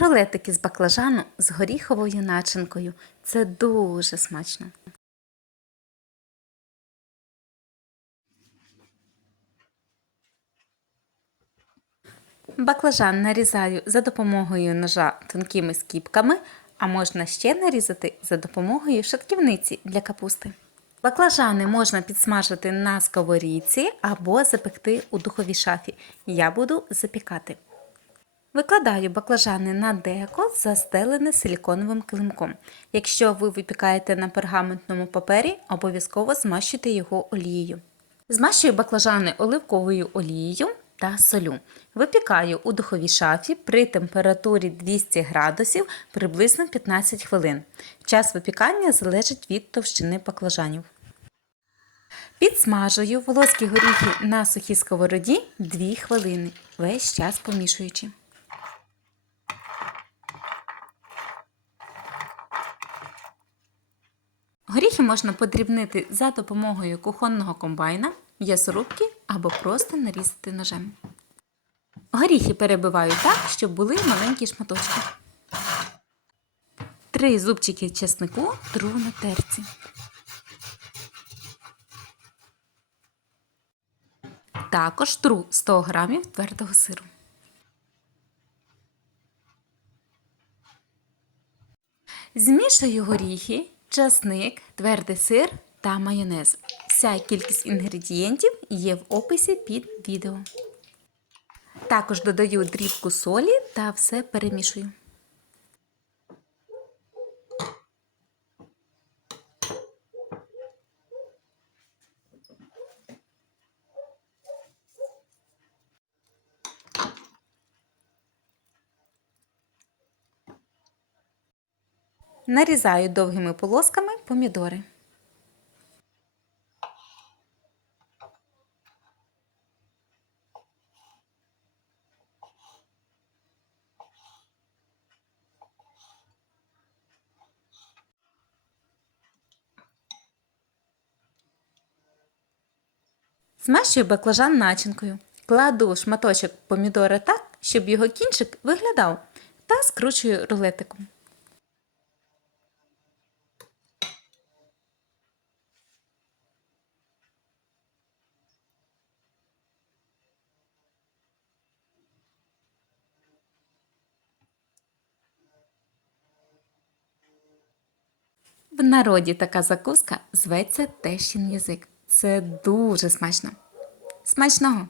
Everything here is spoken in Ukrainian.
Рулетики з баклажану з горіховою начинкою. Це дуже смачно. Баклажан нарізаю за допомогою ножа тонкими скіпками, а можна ще нарізати за допомогою шатківниці для капусти. Баклажани можна підсмажити на сковорідці або запекти у духовій шафі. Я буду запікати. Викладаю баклажани на деко, застелене силіконовим килимком. Якщо ви випікаєте на пергаментному папері, обов'язково змащуйте його олією. Змащую баклажани оливковою олією та солю. Випікаю у духовій шафі при температурі 200 градусів приблизно 15 хвилин. Час випікання залежить від товщини баклажанів. Підсмажую волоські горіхи на сухій сковороді 2 хвилини, весь час помішуючи. Горіхи можна подрібнити за допомогою кухонного комбайна, м'ясорубки або просто нарізати ножем. Горіхи перебиваю так, щоб були маленькі шматочки. Три зубчики чеснику тру на терці. Також тру 100 грамів твердого сиру. Змішую горіхи, часник, твердий сир та майонез. Вся кількість інгредієнтів є в описі під відео. Також додаю дрібку солі та все перемішую. Нарізаю довгими полосками помідори. Змащую баклажан начинкою. Кладу шматочок помідора так, щоб його кінчик виглядав, та скручую рулетиком. В народі така закуска зветься тещин язик. Це дуже смачно. Смачного!